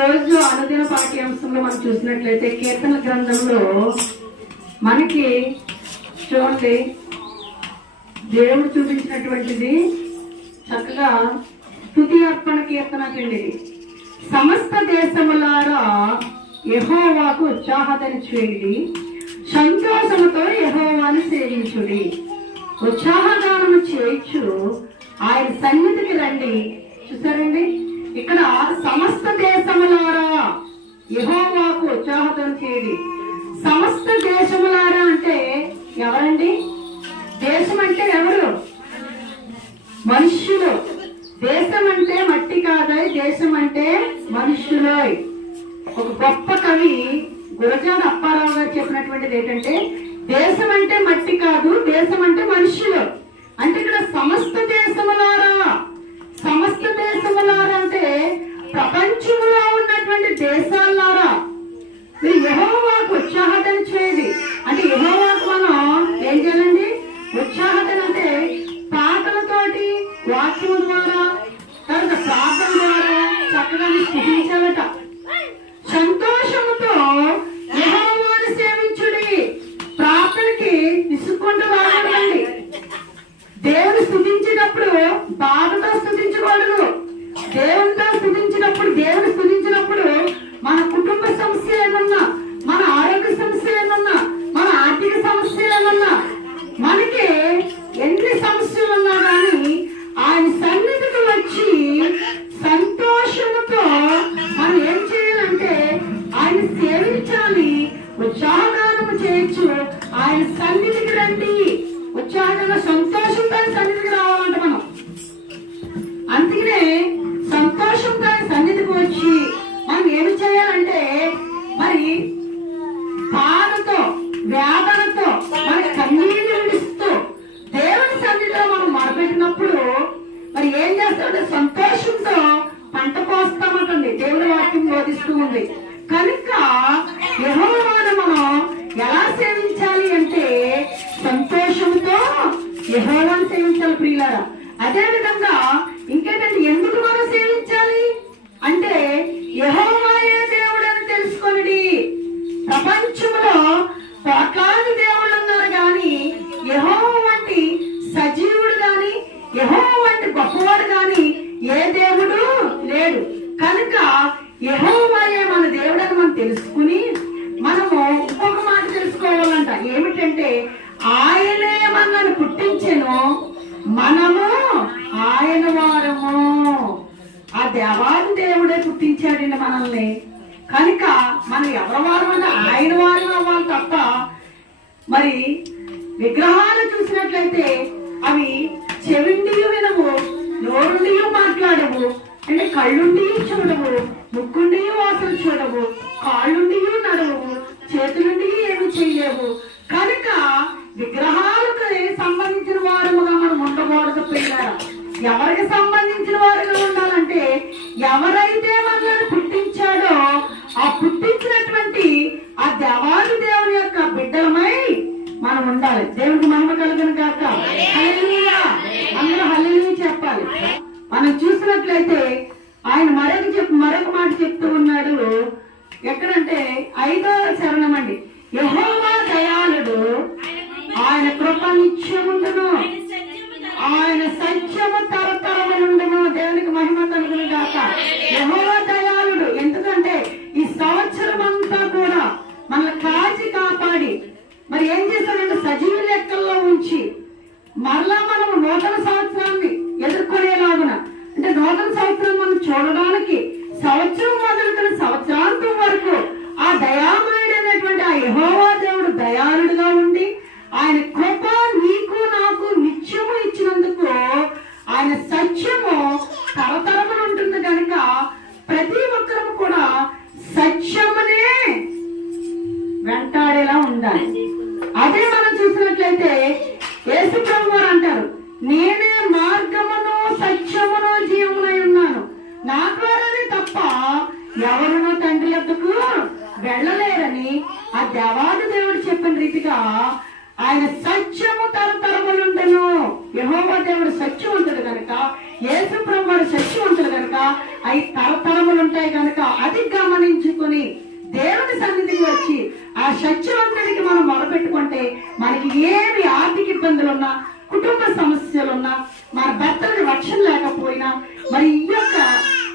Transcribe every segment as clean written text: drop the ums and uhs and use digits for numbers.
రోజు అనుదిన పాఠ్యాంశంలో మనం చూసినట్లయితే కీర్తన గ్రంథంలో మనకి చూడండి దేవుడు చూపించినటువంటిది చక్కగా స్తుతి అర్పణ కీర్తన కింది సమస్త దేశములారా యెహోవాకు ఉత్సాహతని చేయండి, సంతోషముతో యెహోవాను సేవించుడి, ఉత్సాహగానము చేయొచ్చు ఆయన సన్నిధికి రండి. చూసారండి, ఇక్కడ సమస్త దేశములారా యెహోవాకు ఉత్సాహతం చేయండి. సమస్త దేశములారా అంటే ఎవరండి? దేశం అంటే ఎవరు? మనుష్యులు. దేశం అంటే మట్టి కాదాయి, దేశం అంటే మనుష్యులు. ఒక గొప్ప కవి గురజాడ అప్పారావు గారు చెప్పినటువంటిది ఏంటంటే, దేశం అంటే మట్టి కాదు, దేశం అంటే మనుష్యులు. అంటే ఇక్కడ సమస్త దేశములారా, సమస్త దేశములారా అంటే ప్రపంచంలో ఉన్నటువంటి దేశాలారా మీరు యెహోవాకు ఉత్సాహం చేయండి. అంటే యెహోవాకు మనం ఏం చేయాలండి? ఉత్సాహం అంటే పాటలతోటి, వాక్యం ద్వారా, తర్వాత ప్రార్థన ద్వారా చక్కగా స్తుతించాలట. సంతోషముతో యెహోవాను సేవించుడి. ప్రార్థనకి విసుక్కుంటూ రావాలండి. దేవుని స్తుతించినప్పుడు బాధతో స్తుతించకూడదు. దేవునితో స్తుతించినప్పుడు, దేవుని స్తుతించినప్పుడు మన కుటుంబ సమస్యలు ఏమన్నా, మన ఆరోగ్య సమస్యలు ఏమన్నా, మన ఆర్థిక సమస్యలు ఏమన్నా, మనకి ఎన్ని సమస్యలు ఉన్నా కానీ ఆయన సన్నిధికి వచ్చి సంతోషముతో మనం ఏం చేయాలంటే ఆయన సేవించాలి, ఉత్సాహగానము చేయొచ్చు. ఆయన సన్నిధికి రండి. ఉత్సాహంగా సంతోషంతో సన్నిధికి రావాలంట మనం. అందుకనే సంతోషంతో సన్నిధికి వచ్చి మనం ఏమి చేయాలంటే, మరి బాధతో, వేదనతో, మన కన్నీళ్ళు విడుస్తూ దేవుని సన్నిధిలో మనం మొదలుపెట్టినప్పుడు మరి ఏం చేస్తామంటే సంతోషంతో పంట కోస్తామంటండి. దేవుని వాక్యం బోధిస్తూ ఉంది. కనుక యెహోవాను మనం ఎలా సేవించాలి అంటే సంతోషంతో యెహోవాను సేవించాలి ప్రియులారా. అదే విధంగా ఇంకేంటంటే ఎందుకు మనం సేవించాలి అంటే యెహోవాయే దేవుడు అని తెలుసుకోండి. ప్రపంచంలో కోట్లాది దేవుళ్ళు ఉన్నారు కానీ యెహోవా వంటి సజీవుడు గాని, యెహోవా వంటి గొప్పవాడు గాని ఏ దేవుడు లేడు. కనుక యెహోవాయే మన దేవుడని మనం తెలుసుకుని మనము ఇంకొక మాట తెలుసుకోవాలంట. ఏమిటంటే ఆయనే మనల్ని పుట్టించెను, మనము ఆయన వారము. ఆ దేవాది దేవుడే పుట్టించాడండి మనల్ని. కనుక మనం ఎవరి వారం అంటే ఆయన వారం అవ్వాలి తప్ప మరి విగ్రహాలు చూసినట్లయితే అవి చెవిండి వినవు, నోరుండి మాట్లాడవు, అంటే కళ్ళుండి చూడవు, ముక్కుండి వాసన చూడవు, కాళ్ళుండి నడవవు, చేతులుండి ఏమి చేయలేవు. కనుక విగ్రహాలకు సంబంధించిన వారముగా మనం ఉండకూడదు పిల్లరా. ఎవరికి సంబంధించిన వారుగా ఉండాలంటే ఎవరైతే మనల్ని పుట్టించాడో ఆ పుట్టించినటువంటి ఆ దేవాది దేవుని యొక్క బిడ్డలమై మనం ఉండాలి. దేవుడికి మహిమ కలుగును గాక. హల్లెలూయా. అందరూ హల్లెలూయా చెప్పాలి. మనం చూసినట్లయితే ఆయన మరొక మాట చెప్తూ ఉన్నాడు. ఎక్కడంటే 5వ చరణం అండి. యెహోవా దయాళుడు, ఆయన కృప నిత్యముండును, ఆయన సత్యము తరతరములుండును. దేవునికి మహిమ కలుగును గాక. యెహోవా దయాళుడు. ఎందుకంటే ఈ సంవత్సరం అంతా కూడా మనల్ని కాచి కాపాడి మరి ఏం చేశాడంటే సజీవ లెక్కల్లో ఉంచి మరలా మనం నూతన సంవత్సరాన్ని ఎదుర్కొనేలాగున, అంటే నూతన సంవత్సరం మనం చూడడానికి సంవత్సరం మొదలుకొని సంవత్సరాంతం వరకు ఆ దయామయుడైనటువంటి ఆ యెహోవా దేవుడు దయాళుడుగా ఉండి ఆయన కృప నీకు నాకు నిత్యము ఇచ్చినందుకు ఆయన సత్యము తరతరములు ఉంటుంది. కనుక ప్రతి ఒక్కరూ కూడా సత్యమునే వెంటాడేలా ఉండాలి. అదే మనం చూసినట్లయితే యేసు ప్రభువు వారు అంటారు, నేనే మార్గమును సత్యమును జీవమునై ఉన్నాను, నా ద్వారానే తప్ప ఎవరునూ తండ్రి యొద్దకు వెళ్ళలేరని ఆ దేవాది దేవుడు చెప్పిన రీతిగా ఆయన సత్యము తరతరములుండెను. యెహోవా దేవుడు సత్యవంతుడు కనుక, యేసు ప్రభువు సత్యవంతుడు కనుక అవి తరతరములు ఉంటాయి కనుక అది సత్యవంతుడికి మనం మొరపెట్టుకుంటే మనకి ఏమి ఆర్థిక ఇబ్బందులున్నా, కుటుంబ సమస్యలున్నా, మన భర్తలకు రక్షణ లేకపోయినా, మరి ఈ యొక్క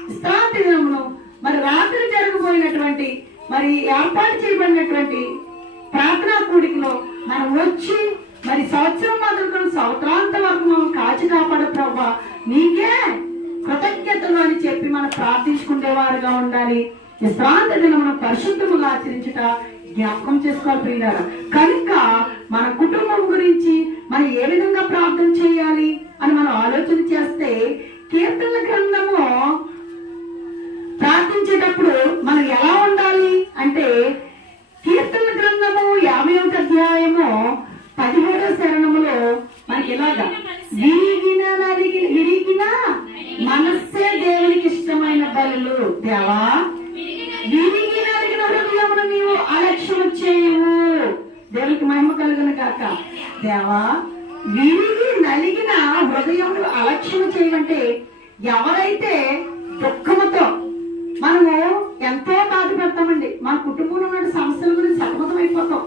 విశ్రాంతి దినమును మరి రాత్రి జరగబోయినటువంటి మరి ఏర్పాటు చేయబడినటువంటి ప్రార్థనా కూడికలో మనం వచ్చి మరి సంవత్సరం మొదలుకొని సంవత్సరాంత వరకు మనం కాచి కాపాడు ప్రభా నీకే కృతజ్ఞతలు అని చెప్పి మనం ప్రార్థించుకునేవారుగా ఉండాలి. విశ్రాంతి దినమును పరిశుద్ధముగా ఆచరించుట జ్ఞాపకం చేసుకోవాలి ప్రియులారా. కనుక మన కుటుంబం గురించి మనం ఏ విధంగా ప్రార్థన చేయాలి అని మనం ఆలోచన చేస్తే, కీర్తనల గ్రంథము ప్రార్థించేటప్పుడు మనం ఎలా ఉండాలి అంటే, కీర్తనల గ్రంథము 50వ అధ్యాయము 17వ శరణములో మనకి ఇలాగా, విరిగిన మనస్సే దేవునికి ఇష్టమైన బలులు. దేవా, విరిగి నలిగిన హృదయమును నీవు అలక్ష్యం చేయవు. దేవునికి మహిమ కలుగును గాక. దేవా, విరిగి నలిగిన హృదయమును అలక్ష్యం చేయమంటే, ఎవరైతే దుఃఖముతో మనము ఎంతో బాధపడతామండి. మన కుటుంబంలో ఉన్న సమస్యల గురించి సతమతం అయిపోతాం.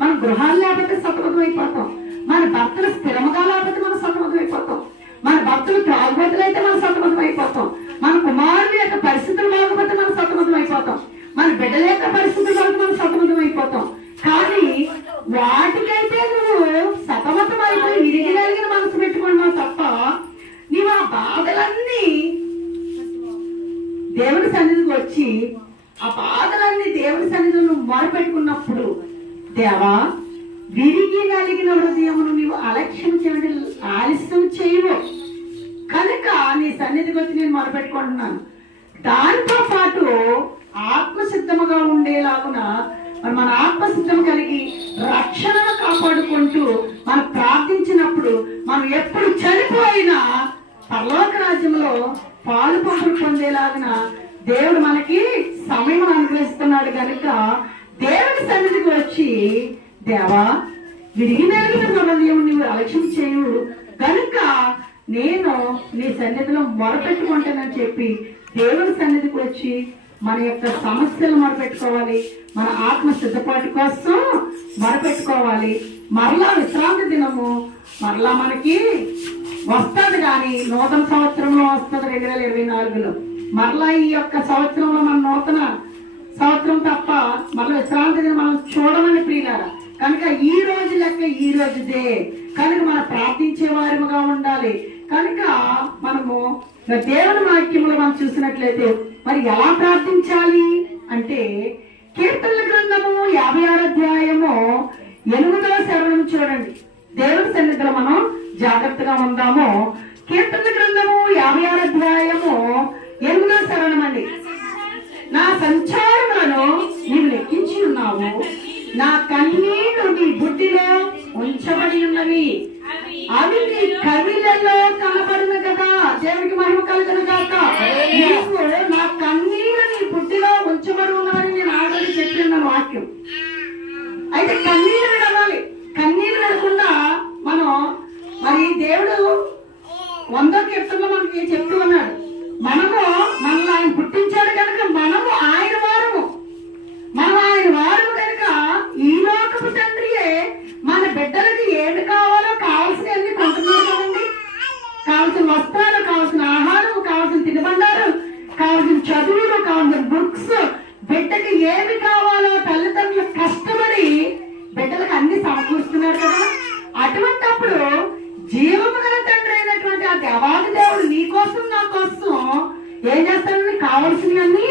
మన గృహాలు లేకపోతే సతమతం అయిపోతాం. మన భర్తలు స్థిరముగా లేకపోతే మనం సతమతం అయిపోతాం. మన భర్తలు త్రాగుబోతులు అయితే మనం సతమతం అయిపోతాం. మన కుమారుల యొక్క పరిస్థితులు బాగపోతే మనం సతమతం అయిపోతాం. మన బిడ్డల యొక్క పరిస్థితులు బాగా మనం సతమతం అయిపోతాం. కానీ వాటికైతే నువ్వు సతమతం అయిపోయి విరిగిన మనసు పెట్టుకున్నావు తప్ప, నీవు ఆ బాధలన్నీ దేవుని సన్నిధికి వచ్చి ఆ బాధలన్నీ దేవుని సన్నిధిలో నువ్వు మొరపెట్టుకున్నప్పుడు, దేవా, విరిగి నలిగిన హృదయమును నీవు అలక్ష్యం చేయడం ఆలస్యం చేయవు. కనుక నీ సన్నిధికి వచ్చి నేను మొరపెట్టుకుంటున్నాను. దాంతో పాటు ఆత్మసిద్ధముగా ఉండేలాగున మన ఆత్మసిద్ధం కలిగి రక్షణను కాపాడుకుంటూ మనం ప్రార్థించినప్పుడు, మనం ఎప్పుడు చనిపోయినా పరలోక రాజ్యంలో పాలు పంపులు పొందేలాగిన దేవుడు మనకి సమయం అనుగ్రహిస్తున్నాడు. కనుక దేవుని సన్నిధికి వచ్చి, దేవా, విరిగి నలిగిన హృదయం నీవు అలక్ష్యం చేయు, కనుక నేను నీ సన్నిధిలో మొరపెట్టుకుంటానని చెప్పి దేవుని సన్నిధికి వచ్చి మన యొక్క సమస్యలు మొరపెట్టుకోవాలి. మన ఆత్మ సిద్ధపాటు కోసం మొరపెట్టుకోవాలి. మరలా విశ్రాంతి దినము మరలా మనకి వస్తుంది, కానీ నూతన సంవత్సరంలో వస్తుంది 2024లో. మరలా ఈ యొక్క సంవత్సరంలో మన నూతన సంవత్సరం తప్ప మరలా విశ్రాంతి దినం మనం చూడమని ప్రియులారా. కనుక ఈ రోజు లెక్క ఈ రోజుదే. కనుక మనం ప్రార్థించే వారిగా ఉండాలి. కనుక మనము దేవుని వాక్యములు మనం చూసినట్లయితే మరి ఎలా ప్రార్థించాలి అంటే, కీర్తనల గ్రంథము 56వ అధ్యాయము 8వ శరణం చూడండి. దేవుని సన్నిధిలో మనం జాగ్రత్తగా ఉందాము. కీర్తనల గ్రంథము 56వ అధ్యాయము 8వ శరణం అండి. నా సంచారములను నీవు లెక్కించి ఉన్నావు, నా కన్నీళ్లు నీ బుద్ధిలో ఉంచబడి ఉన్నవి, అవి నీ కవిలలో కనబడును కదా. దేవునికి మహిమ కలుగును గాక. నీవు నా కన్నీళ్లు నీ బుద్ధిలో ఉంచబడి ఉన్నవని నేను ఆల్రెడీ చెప్పిన వాక్యం. అయితే కన్నీళ్లు విడవాలి. కన్నీళ్లు విడకుండా మనం మరి దేవుడు 100వ కీర్తనలో మనకి చెప్తూ ఉన్నాడు, మనము మనల్ని ఆయన పుట్టించాడు కనుక మనము ఆయన వారము. మనం ఆయన వారము కనుక ఈ లోకపు తండ్రియే మన బిడ్డలకి ఏమి కావాలో కావాల్సిన అన్ని కొంటున్నాడు కదండి. కావాల్సిన వస్త్రాలు, కావాల్సిన ఆహారం, కావాల్సిన తినుబండారు, కావాల్సిన చదువులు, కావాల్సిన బుక్స్, బిడ్డకి ఏమి కావాలో తల్లిదండ్రులు కష్టపడి బిడ్డలకు అన్ని సమకూరుస్తున్నాడు కదా. అటువంటప్పుడు జీవము గల తండ్రి అయినటువంటి ఆ దేవాది దేవుడు నీ కోసం నా కోసం ఏం చేస్తాడని కావాల్సినవన్నీ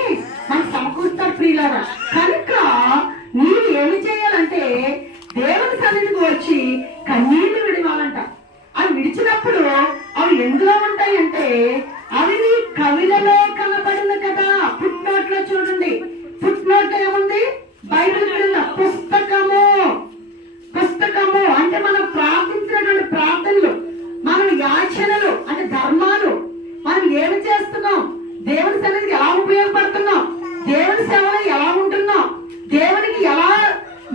మనకు సమకూరుతారు ప్రియులారా. కనుక నీవు ఏమి చేయాలంటే దేవుని సన్నిధికి వచ్చి కన్నీళ్లు విడవాలంట. అవి విడిచినప్పుడు అవి ఎందులో ఉంటాయంటే, అవి నీ కవిలలో కనబడిన కదా. ఫుట్ నోట్ లో చూడండి. ఫుట్ నోట్ లో ఏముంది? బైబిల్ క్రింద పుస్తకము. పుస్తకము అంటే మనం ప్రార్థించినటువంటి ప్రార్థనలు, మనం యాచనలు అంటే ధర్మాలు, మనం ఏమి చేస్తున్నాం, దేవుని సన్నిధికి ఎలా ఉపయోగపడుతున్నాం, దేవుని సేవలో ఎలా ఉంటున్నాం, దేవునికి ఎలా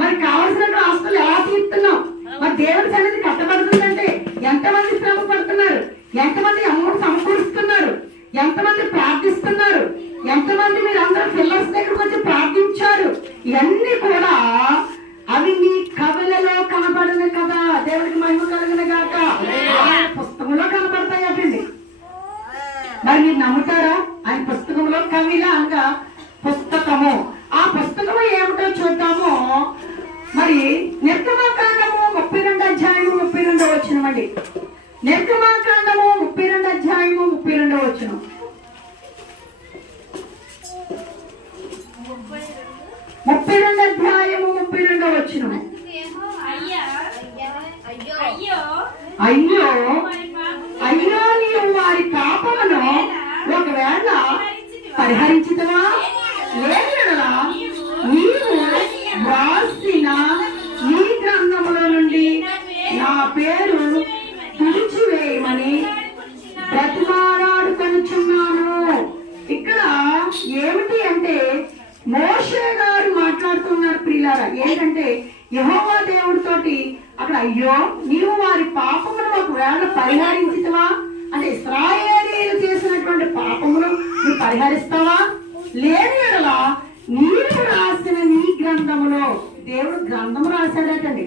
మరి కావలసిన ఆస్తులు ఎలా తీరుతున్నాం, మరి దేవుని సన్నిధి కట్టబడుతుందంటే ఎంతమంది శ్రమ పడుతున్నారు, ఎంతమంది అమౌంట్ సమకూరుస్తున్నారు, ఎంతమంది ప్రార్థిస్తున్నారు, ఎంతమంది మీరు అందరూ పిల్లర్స్ దగ్గరకు వచ్చి ప్రార్థించారు. ఇవన్నీ కూడా అవి నీ కవులలో కనబడను కదా. దేవుడికి మహిమ కలుగును గాక. ఆయన పుస్తకంలో కనబడతాయి అటండి. మరి మీరు నమ్ముతారా? ఆయన పుస్తకంలో కవిల అనగా పుస్తకము. ఆ పుస్తకము ఏమిటో చూద్దాము. మరి నిర్గమకాండము 32 అధ్యాయము 32 వచనం అండి. నిర్గమకాండము 32 అధ్యాయము 32 వచనం. అధ్యాయము 32 వచనం. అయ్యో అయ్యో నీవు వారి పాపమును ఒకవేళ పరిహరించుదవా? లేదా నీవు రాసిన నీ గ్రంథములో నుండి నా పేరు తుడిచివేయమని బ్రతిమాలాడుకొనుచున్నాను. ఇక్కడ ఏమిటి అంటే మోషే గారు మాట్లాడుతున్నారు ప్రియులారా. ఏంటంటే యెహోవా దేవుడితోటి అక్కడ అయ్యో నీవు వారి పాపమును ఒకవేళ పరిహరించుతావా అంటే ఇశ్రాయేలీయులు చేసినటువంటి పాపమును నువ్వు పరిహరిస్తావా? లేని యెడల నీవు రాసిన నీ గ్రంథములో, దేవుడు గ్రంథము రాశాడటండి.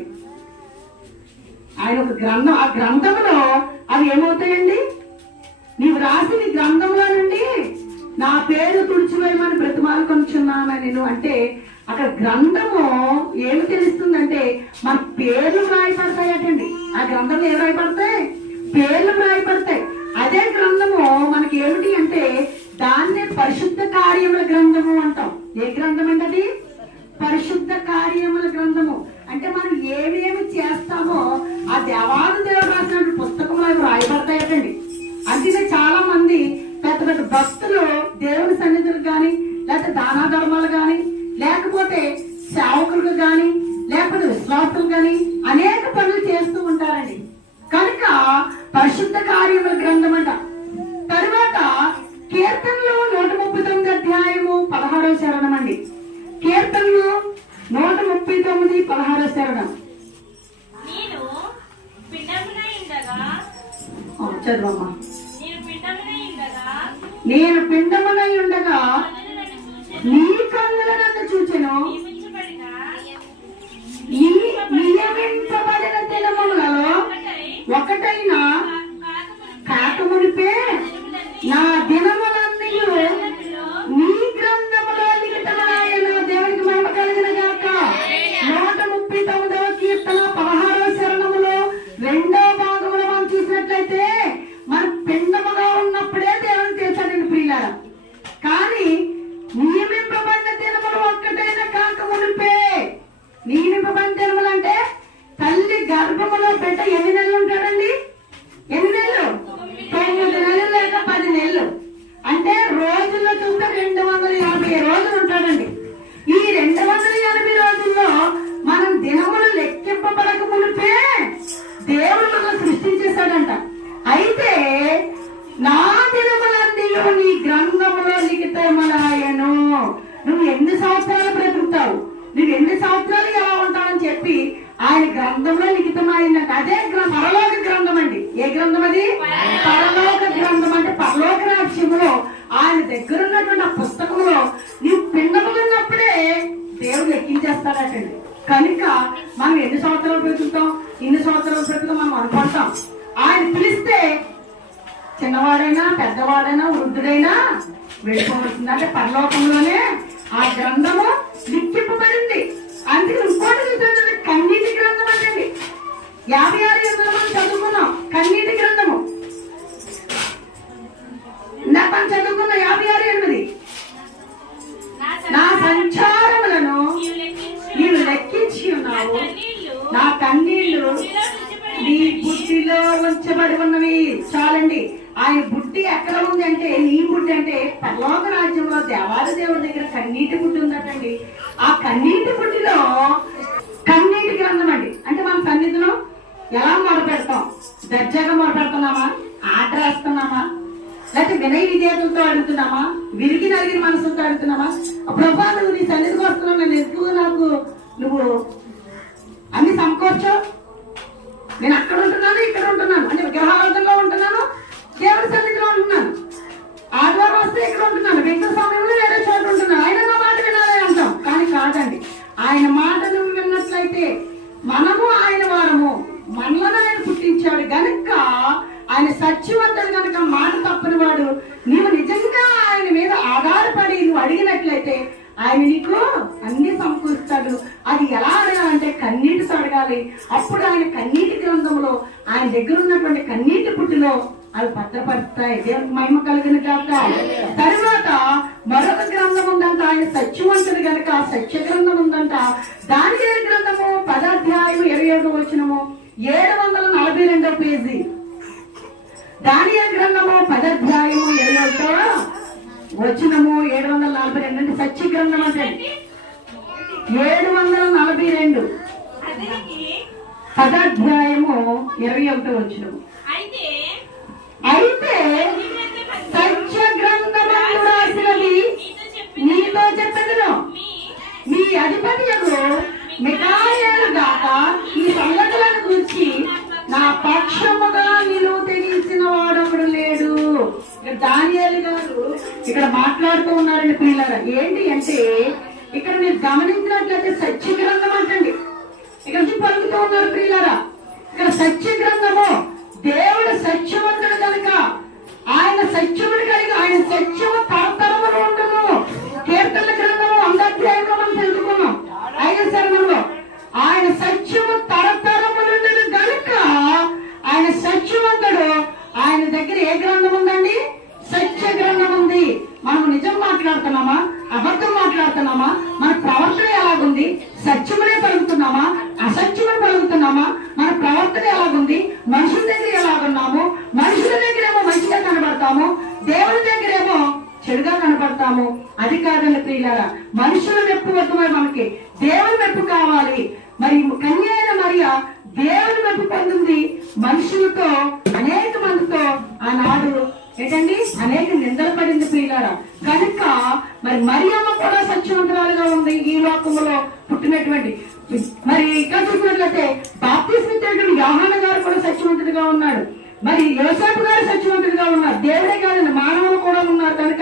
ఆయన ఒక గ్రంథం, ఆ గ్రంథములో అవి ఏమవుతాయండి? నీవు రాసిన గ్రంథంలో నుండి నా పేరు తుడిచివేయమని బ్రతిమాలుకొనుచున్నాను నేను అంటే అక్కడ గ్రంథము ఏమి తెలుస్తుందంటే మన పేర్లు రాయపడతాయటండి. ఆ గ్రంథంలో ఏమి రాయపడతాయి? పేర్లు రాయపడతాయి. అదే గ్రంథము మనకి ఏమిటి అంటే దాన్నే పరిశుద్ధ కార్యముల గ్రంథము అంటాం. ఏ గ్రంథం అంటే అది? పరిశుద్ధ కార్యముల గ్రంథము. అంటే మనం ఏమేమి చేస్తామో ఆ దేవాది దేవుడు రాసిన పుస్తకంలో అవి రాయబడతాయటండి. అందుకే చాలా మంది పెద్ద పెద్ద భక్తులు దేవుని సన్నిధులు కానీ, లేకపోతే దానా ధర్మాలు కానీ, లేకపోతే సేవకులు కానీ, లేకపోతే విశ్వాసులు కానీ అనేక పనులు చేస్తూ ఉంటారండి. కనుక పరిశుద్ధ కార్యముల గ్రంథం అంట. తర్వాత కీర్తనలు 139 అధ్యాయము 16వ శరణం అండి. కీర్తనలు 139 16వ శరణం. చదవమ్మా. నేను పిండమునై ఉండగా నీ కన్నుల నన్ను చూచెను. నియమింపబడిన దినములలో ఒకటైన కాకమునిపే నా దినములన్నీ నీ గ్రంథములో లిఖితములాయెను. దేవునికి మహిమ కలుగును గాక. 139వ కీర్తన 16వ శరణములో 2వ భాగములో మనం చూసినట్లయితే మన పిండముగా ఉన్నప్పుడే దేవుని తెలుసాడండి ప్రియులారా. కానీ నియమింపబడిన దినములు ఒక్కటైన కాకమునిపే. నియమింపబడిన దినములు అంటే తల్లి గర్భములో బిడ్డ ఎన్ని నెలలు ఉంటాడండి? ఎన్ని నెలలు? 9 నెలలు లేక 10 నెలలు. అంటే రోజుల్లో చూస్తే 280 రోజులు ఉంటాడండి. ఈ 280 రోజుల్లో మనం దినములు లెక్కింపబడక మునిపే దేవుడు మనం సృష్టించేశాడంట. అయితే నా దినములన్నీ నీ గ్రంథములో లిఖితములాయెను. నువ్వు ఎన్ని సంవత్సరాలు బ్రతుకుతావు, నువ్వు ఎన్ని సంవత్సరాలు ఎలా ఉంటావని చెప్పి ఆయన గ్రంథంలో లిఖితమైందంట. అదే పరలోక గ్రంథం అండి. ఏ గ్రంథం అది? పరలోక గ్రంథం. అంటే పరలోక రాజ్యములో ఆయన దగ్గర ఉన్నటువంటి ఆ పుస్తకంలో నీవు పిండములున్నప్పుడే దేవుడు లెక్కించేస్తాడటండి. కనుక మనం ఎన్ని సంవత్సరాలు బ్రతుకుతాం, ఇన్ని సంవత్సరాలు బ్రతుకుతాం మనం అనుకుంటాం. ఆయన పిలిస్తే చిన్నవాడైనా పెద్దవాడైనా వృద్ధుడైనా వెళ్ళిపోవలసింది. అంటే పరలోకంలోనే ఆ గ్రంథము లిఖింపబడింది. అందుకే ఇంకోటి కన్నీటి గ్రంథం అండి. 56 మనం చదువుకున్నాం కన్నీటి గ్రంథము. మనం చదువుకున్న 56:8 నా సంచారములను నీవు లెక్కించి ఉన్నావు, నా కన్నీళ్లు నీ బుద్ధిలో ఉంచబడి ఉన్నవి. చాలండి. ఆయన బుద్ధి ఎక్కడ ఉంది అంటే నీ బుద్ధి అంటే పరలోక రాజ్యంలో దేవాది దేవుడి దగ్గర కన్నీటి బుద్ధి ఉందటండి. ఆ కన్నీటి బుద్ధిలో కన్నీటి గ్రంథం అండి. అంటే మన సన్నిధిలో ఎలా మొదలుపెడతాం? దర్జాగా మొదలుపెడుతున్నామా? ఆర్డర్ వేస్తున్నామా? లేకపోతే వినయ విధేయతలతో అడుగుతున్నామా? విరిగి నలిగిన మనసులతో అడుగుతున్నామా? ప్రభా నువ్వు నీ సన్నిధికి వస్తున్నావు, నేను ఎక్కువ నాకు నువ్వు అన్ని సమకూర్చు, నేను అక్కడ ఉంటున్నాను ఇక్కడ ఉంటున్నాను అంటే విగ్రహారాధనలో ఉంటున్నాను, దేవుడి సన్నిధిలో ఉంటున్నాను, ఆదివారం వస్తే ఇక్కడ ఉంటున్నాను, మిగతా సమయంలో వేరే చోట ఉంటున్నాను, ఆయన నా మాట వినాలని అంటాం. కానీ కాదండి. ఆయన మాట నువ్వు విన్నట్లయితే అడిగినట్లయితే ఆయన నీకు అన్ని సమకూరుస్తాడు. అది ఎలా అడగాలంటే కన్నీటితో అడగాలి. అప్పుడు ఆయన కన్నీటి గ్రంథంలో ఆయన దగ్గర ఉన్నటువంటి కన్నీటి పుట్టిలో అవి భద్రపరుస్తాయి. దేవునికి మహిమ కలిగిన కాక. తర్వాత మరొక గ్రంథం ఉందంట, ఆయన సత్యవంతుడు గనక సత్య గ్రంథం ఉందంట. దానియేలు గ్రంథము 10వ అధ్యాయం 27వ వచనము 742వ పేజీ. దానియేలు గ్రంథము 10వ అధ్యాయం 27వ వచనము 742 అంటే సత్య గ్రంథం అంటే 742 10వ అధ్యాయము 21వ వచనము. అయితే సత్య గ్రంథమందు రాసినది నీతో చెప్పెదను, నీ అధిపతి మిఖాయేలు గాక ఈ సంగతులను గురించి నా పక్షముగా నిలువ తెగించిన వాడొకడు లేడు. దానియేలు గారు ఇక్కడ మాట్లాడుతూ ఉన్నారండి పిల్లరా. ఏంటి అంటే ఇక్కడ మీరు గమనించినట్లయితే సత్య గ్రంథం అంటండి. ఇక్కడ నుంచి పలుకుతూ ఉన్నారు పిల్లరా. ఇక్కడ సత్య గ్రంథము దేవుడు సత్యవంతుడు కనుక ఆయన సత్యముడు కలిగి ఆయన సత్యము తరతరములు ఉండను. కీర్తన గ్రంథము 1వ అధ్యాయంలో మనం తెలుసుకున్నాం 5వ శరణంలో. ఆయన సత్యము తరతరములు కనుక ఆయన సత్యవంతుడు. ఆయన దగ్గర ఏ గ్రంథం ఉందండి? సత్య గ్రంథం ఉంది. మనం నిజం మాట్లాడుతున్నామా, అబద్ధం మాట్లాడుతున్నామా, మన ప్రవర్తన ఎలాగుంది, సత్యమునే పలుకుతున్నామా, అసత్యమని పలుకుతున్నామా, మన ప్రవర్తన ఎలాగుంది, మనుషుల దగ్గర ఎలాగున్నాము, మనుషుల దగ్గరేమో మంచిగా కనబడతాము, దేవుని దగ్గరేమో చెడుగా కనబడతాము. అది కాదండి ప్రియులారా. మనుషుల మెప్పు వద్దు మనకి, దేవుని మెప్పు కావాలి. మరి కన్య అయిన మరియ దేవుని మెప్పు పొందింది. మనుషులతో అనేక మందితో ఆనాడు ఏంటండి అనేక నిందలు పడింది ప్రియులారా. కనుక మరి మరియమ్మ కూడా సత్యవంతురాలుగా ఉంది ఈ లోకంలో పుట్టినటువంటి. మరి ఇంకా చూసినట్లయితే బాప్తిస్మిచ్చేటువంటి యోహాను గారు కూడా సత్యవంతుడిగా ఉన్నాడు. మరి యోసేపు గారు సత్యవంతుడిగా ఉన్నారు. దేవుడే కాదండి మానవులు కూడా ఉన్నారు. కనుక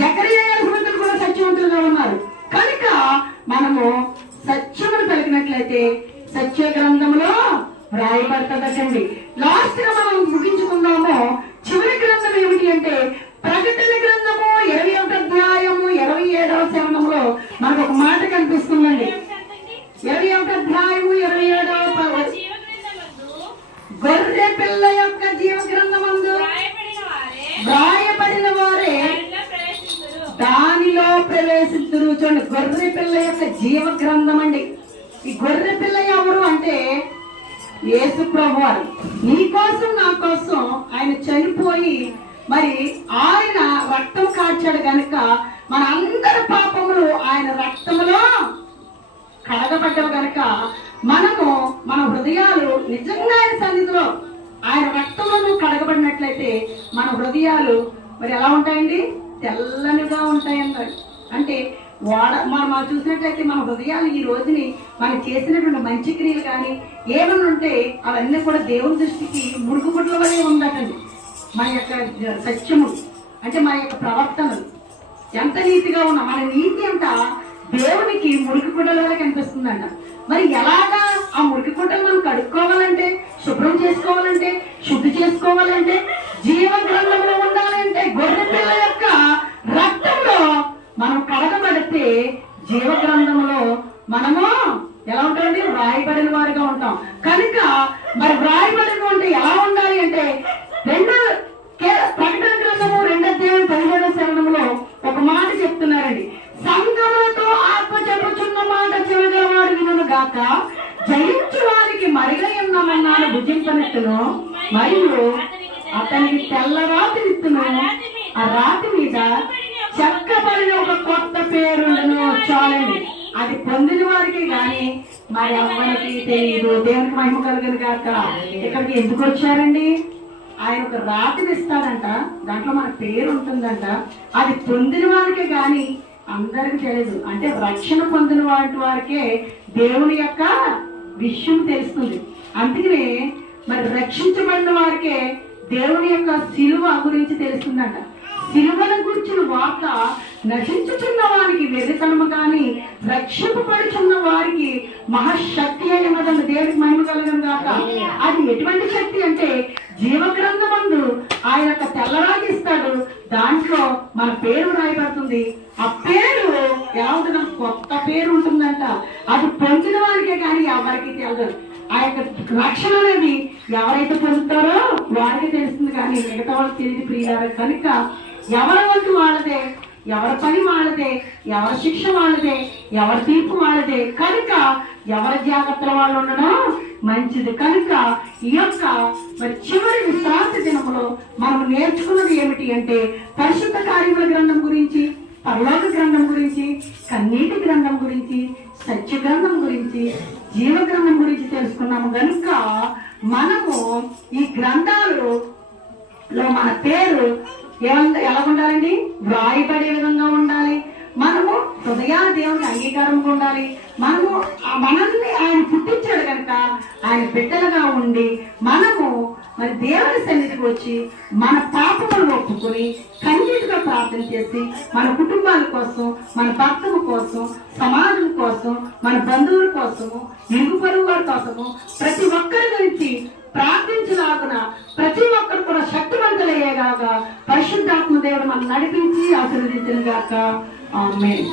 జకరియా గారు కూడా సత్యవంతులుగా ఉన్నారు. కనుక మనము సత్యమును పలికినట్లయితే సత్య గ్రంథంలో వ్రాయబడతాడండి. లాస్ట్ గా మనం ముగించుకుందాము. చివరి గ్రంథం ఏమిటి అంటే ప్రకటన గ్రంథము 21వ అధ్యాయము 27వ శరణంలో మనకు ఒక మాట కనిపిస్తుందండి. 21వ అధ్యాయము 27వ గొర్రె పిల్ల యొక్క జీవ గ్రంథమందు వ్రాయబడిన వారే దానిలో ప్రవేశించురు. చూడండి, గొర్రె పిల్ల యొక్క జీవ గ్రంథం అండి. ఈ గొర్రె పిల్ల ఎవరు అంటే యేసు ప్రభువారు. నీ కోసం నా కోసం ఆయన చనిపోయి మరి ఆయన రక్తం కాచాడు కనుక మన అందరి పాపములు ఆయన రక్తములో కడగబడ్డవు కనుక మనము మన హృదయాలు నిజంగా ఆయన సన్నిధిలో ఆయన రక్తములను కడగబడినట్లయితే మన హృదయాలు మరి ఎలా ఉంటాయండి? తెల్లనిగా ఉంటాయన్నారు. అంటే మనం చూసినట్లయితే మన హృదయాలు ఈ రోజుని మనం చేసినటువంటి మంచి క్రియలు కానీ ఏమన్నా ఉంటే అవన్నీ కూడా దేవుని దృష్టికి మురుగుగుడ్ల వలె ఉందటండి. మన యొక్క సత్యము అంటే మన యొక్క ప్రవర్తనలు ఎంత నీతిగా ఉన్నా మన నీతి అంతా దేవునికి మురికి గుడ్డల వల్ల కనిపిస్తుందంట. మరి ఎలాగా ఆ మురికి గుడ్డలు మనం కడుక్కోవాలంటే, శుభ్రం చేసుకోవాలంటే, శుద్ధి చేసుకోవాలంటే, జీవ గ్రంథంలో ఉండాలంటే గొర్రె పిల్ల యొక్క రక్తంలో మనం కడగబడితే జీవ గ్రంథంలో మనము ఎలా ఉంటామండి? వ్రాయబడిన వారిగా ఉంటాం. కనుక మరి వ్రాయబడిన అంటే ఎలా ఉండాలి అంటే ప్రకటన గ్రంథము 2వ అధ్యాయం 17వ శరణంలో ఒక మాట చెప్తున్నారండి. సంగములతో ఆత్మ చెప్పుచున్న మాట చెవిగలవాడు వినును గాక, జయించు వారికి మరిగయన్నామన్నాను భుజింపనెత్తును, మరియు అతనికి తెల్ల రాతి విత్తును, ఆ రాతి మీద చెక్కబడిన ఒక కొత్త పేరుండును. చాలండి, అది పొందిన వారికి గాని మరి అమ్మకి తెలియదు. దేవునికి మహిమ కలుగును గాక. ఇక్కడికి ఎందుకు వచ్చారండి? ఆయన ఒక రాతిని ఇస్తాడంట, దాంట్లో మన పేరు ఉంటుందంట. అది పొందిన వారికే గాని అందరికి తెలియదు. అంటే రక్షణ పొందిన వారికే దేవుని యొక్క విషయం తెలుస్తుంది. అందుకనే మరి రక్షించబడిన వారికే దేవుని యొక్క శిలువ గురించి తెలుస్తుందంట. శిలువను గురించిన వార్త నశించుచున్న వారికి వెర్రితనము గాని రక్షింపబడుచున్న వారికి మహాశక్తి అయి ఉన్నదండి. దేవుడికి మహిమ కలుగును గాక. అది ఎటువంటి శక్తి అంటే జీవగ్రంథమందు ఆయన యొక్క తెల్లరాగి ఇస్తాడు, దాంట్లో మన పేరు రాయబడుతుంది. ఆ పేరు అది పొందిన వారికే కానీ ఎవరికి తెలియదు. ఆ యొక్క రక్షణ అనేది ఎవరైతే పొందుతారో వారికి తెలుస్తుంది కానీ మిగతా వాళ్ళకి తెలియదు ప్రియులారా. కనుక ఎవరి వంతు వాళ్ళదే, ఎవరి పని వాళ్ళదే, ఎవరి శిక్ష వాళ్ళదే, ఎవరి తీర్పు వాళ్ళదే. కనుక ఎవరి జాగ్రత్తల వాళ్ళు ఉండడం మంచిది. కనుక ఈ యొక్క మరి చివరి విశ్రాంతి దినములో మనం నేర్చుకున్నది ఏమిటి అంటే పరిశుద్ధ కార్యముల గ్రంథం గురించి, పరలోక గ్రంథం గురించి, కన్నీటి గ్రంథం గురించి, సత్య గ్రంథం గురించి, జీవ గ్రంథం గురించి తెలుసుకున్నాము. కనుక మనము ఈ గ్రంథాలలో మన పేరు ఎలా ఉండాలండి? వ్రాయబడే విధంగా ఉండాలి. మనము హృదయాల దేవునికి అంగీకారంగా ఉండాలి. మనల్ని ఆయన పుట్టించాడు కనుక ఆయన బిడ్డలుగా ఉండి మనము మరి దేవుని సన్నిధికి వచ్చి మన పాపములను ఒప్పుకొని కన్నీటిగా ప్రార్థన చేసి మన కుటుంబాల కోసం, మన భర్తల కోసం, సమాజం కోసం, మన బంధువుల కోసము, ఇరుగు పొరుగు వారి కోసము ప్రతి ఒక్కరి గురించి ప్రార్థించలాగున ప్రతి ఒక్కరు కూడా శక్తివంతులయ్యేగాక పరిశుద్ధాత్మ దేవుడు మనం నడిపించి ఆశీర్వదించిన గాక. ఆమేన్.